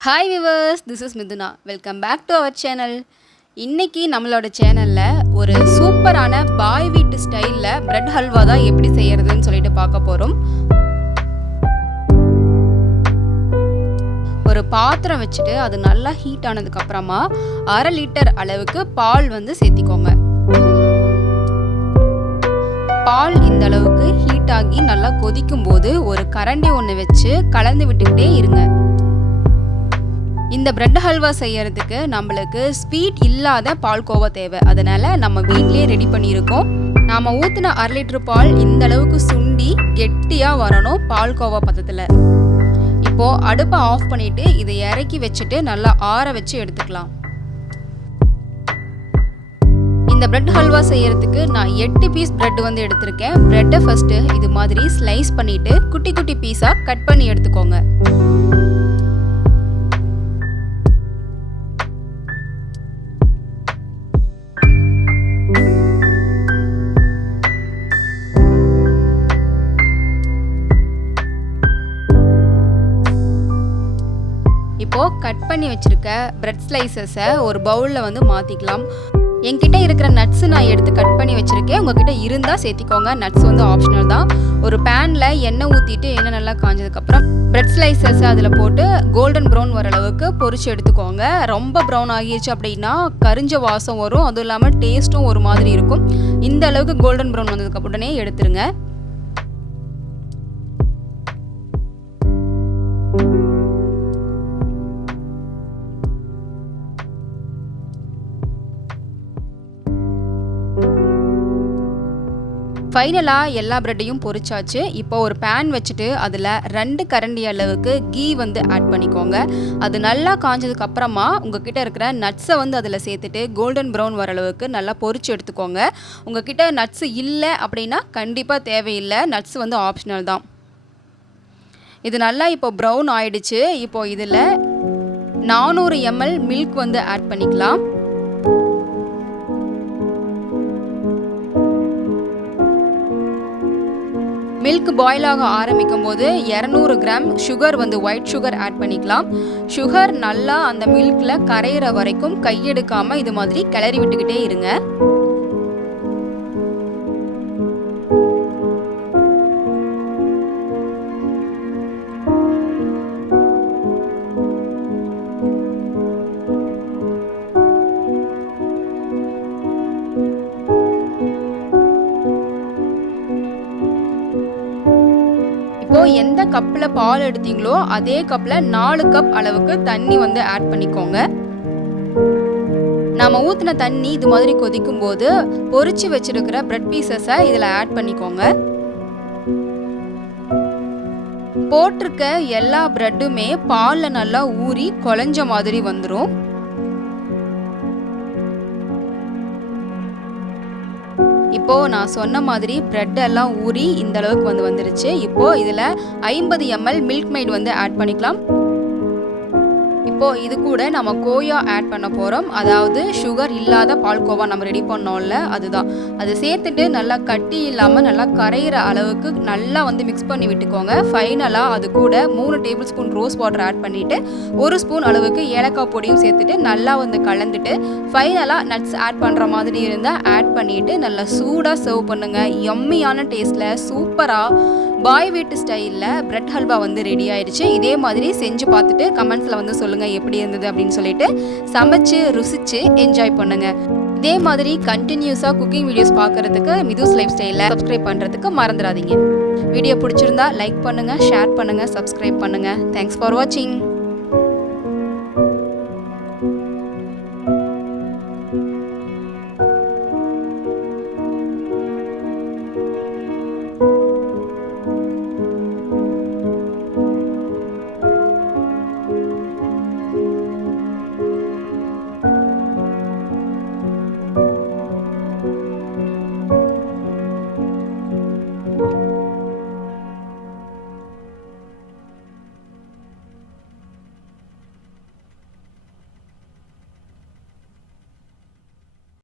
Hi viewers this is Mithuna welcome back to our channel இன்றைக்கி நம்மளோட சேனலில் ஒரு சூப்பரான பாய் வீட்டு ஸ்டைலில் ப்ரெட் ஹல்வா தான் எப்படி செய்கிறதுன்னு சொல்லிட்டு பார்க்க போகிறோம் ஒரு பாத்திரம் வச்சுட்டு அது நல்லா ஹீட் ஆனதுக்கப்புறமா அரை லிட்டர் அளவுக்கு பால் வந்து சேர்த்திக்கோங்க. பால் இந்த அளவுக்கு ஹீட் ஆகி நல்லா கொதிக்கும் போது ஒரு கரண்டி ஒன்று வச்சு கலந்து விட்டுக்கிட்டே இருங்க. இந்த பிரெட் ஹல்வா செய்யறதுக்கு நம்மளுக்கு ஸ்வீட் இல்லாத பால்கோவா தேவை. அதனால நம்ம வீட்லயே ரெடி பண்ணியிருக்கோம். நாம ஊற்றின அரை லிட்டர் பால் இந்த அளவுக்கு சுண்டி கெட்டியா வரணும் பால்கோவா பதத்துல. இப்போ அடுப்பை ஆஃப் பண்ணிட்டு இதை இறக்கி வச்சுட்டு நல்லா ஆற வச்சு எடுத்துக்கலாம். இந்த பிரெட் ஹல்வா செய்யறதுக்கு நான் எட்டு பீஸ் பிரெட் வந்து எடுத்திருக்கேன். பிரெட்டை ஃபர்ஸ்ட் இது மாதிரி ஸ்லைஸ் பண்ணிட்டு குட்டி குட்டி பீஸா கட் பண்ணி எடுத்துக்கோங்க. இப்போது கட் பண்ணி வச்சுருக்க பிரெட் ஸ்லைசஸை ஒரு பவுலில் வந்து மாற்றிக்கலாம் என்கிட்ட இருக்கிற நட்ஸு நான் எடுத்து கட் பண்ணி வச்சுருக்கேன். உங்ககிட்ட இருந்தால் சேர்த்திக்கோங்க. நட்ஸ் வந்து ஆப்ஷனல் தான். ஒரு பேனில் எண்ணெய் ஊற்றிட்டு எண்ணெய் நல்லா காஞ்சதுக்கப்புறம் பிரெட் ஸ்லைசஸ் அதில் போட்டு கோல்டன் ப்ரௌன் வர அளவுக்கு பொறிச்சு எடுத்துக்கோங்க. ரொம்ப ப்ரௌன் ஆகிடுச்சு அப்படின்னா கரிஞ்ச வாசம் வரும். அதுவும் இல்லாமல் டேஸ்ட்டும் ஒரு மாதிரி இருக்கும். இந்த அளவுக்கு கோல்டன் ப்ரௌன் வந்ததுக்கு உடனே எடுத்துருங்க. ஃபைனலாக எல்லா ப்ரெட்டையும் பொரிச்சாச்சு. இப்போ ஒரு பேன் வச்சுட்டு அதில் ரெண்டு கரண்டி அளவுக்கு கீ வந்து ஆட் பண்ணிக்கோங்க. அது நல்லா காஞ்சதுக்கு அப்புறமா உங்ககிட்ட இருக்கிற நட்ஸை வந்து அதில் சேர்த்துட்டு கோல்டன் ப்ரௌன் வர அளவுக்கு நல்லா பொரிச்சு எடுத்துக்கோங்க. உங்ககிட்ட நட்ஸ் இல்லை அப்படின்னா கண்டிப்பாக தேவையில்லை. நட்ஸ் வந்து ஆப்ஷனல் தான். இது நல்லா இப்போ ப்ரௌன் ஆயிடுச்சு. இப்போ இதில் நானூறு எம்எல் மில்க் வந்து ஆட் பண்ணிக்கலாம். மில்க் பாயில் ஆக ஆரம்பிக்கும் போது இரநூறு கிராம் சுகர் வந்து ஒயிட் சுகர் ஆட் பண்ணிக்கலாம். சுகர் நல்லா அந்த மில்கில் கரையிற வரைக்கும் கையெடுக்காமல் இது மாதிரி கிளறி விட்டுக்கிட்டே இருங்க. எந்த கப்பில் பால் எடுத்தீங்களோ அதே கப்பில் நாலு கப் அளவுக்கு தண்ணி வந்து ஆட் பண்ணிக்கோங்க. நாம் ஊற்றின தண்ணி இது மாதிரி கொதிக்கும் போது பொறிச்சு வச்சிருக்கிற பிரெட் பீசஸை இதில் ஆட் பண்ணிக்கோங்க. போட்டிருக்க எல்லா பிரெட்டுமே பாலில் நல்லா ஊறி குழஞ்ச மாதிரி வந்துடும் இப்போது நான் சொன்ன மாதிரி ப்ரெட் எல்லாம் ஊறி இந்த அளவுக்கு வந்து வந்துருச்சு. இப்போது இதில் ஐம்பது எம்எல் மில்க் மைட் வந்து ஆட் பண்ணிக்கலாம். இப்போ இது கூட நம்ம கோயா ஆட் பண்ண போகிறோம் அதாவது சுகர் இல்லாத பால்கோவா நம்ம ரெடி பண்ணோம்ல அதுதான். அது சேர்த்துட்டு நல்லா கட்டி இல்லாமல் நல்லா கரையிற அளவுக்கு நல்லா வந்து மிக்ஸ் பண்ணி விட்டுக்கோங்க. ஃபைனலாக அது கூட மூணு table spoon rose water add பண்ணிவிட்டு ஒரு ஸ்பூன் அளவுக்கு ஏலக்காய் பொடியும் சேர்த்துட்டு நல்லா வந்து கலந்துட்டு ஃபைனலாக நட்ஸ் ஆட் பண்ணுற மாதிரி இருந்தால் ஆட் பண்ணிவிட்டு நல்லா சூடாக சர்வ் பண்ணுங்கள் எம்மியான டேஸ்ட்டில் சூப்பராக பாய் வீட்டு ஸ்டைலில் பிரெட் ஹல்வா வந்து ரெடி ஆயிடுச்சு. இதே மாதிரி செஞ்சு பார்த்துட்டு கமெண்ட்ஸில் வந்து சொல்லுங்கள் எப்படி இருந்தது அப்படின்னு சொல்லிட்டு சமைச்சு ருசிச்சு என்ஜாய் பண்ணுங்க. இதே மாதிரி கண்டினியூஸாக குக்கிங் வீடியோஸ் பார்க்குறதுக்கு மிதுஸ் லைஃப் ஸ்டைலில் சப்ஸ்கிரைப் பண்ணுறதுக்கு மறந்துடாதீங்க. வீடியோ பிடிச்சிருந்தா லைக் பண்ணுங்கள் ஷேர் பண்ணுங்கள் சப்ஸ்கிரைப் பண்ணுங்கள் தேங்க்ஸ் ஃபார் வாட்சிங்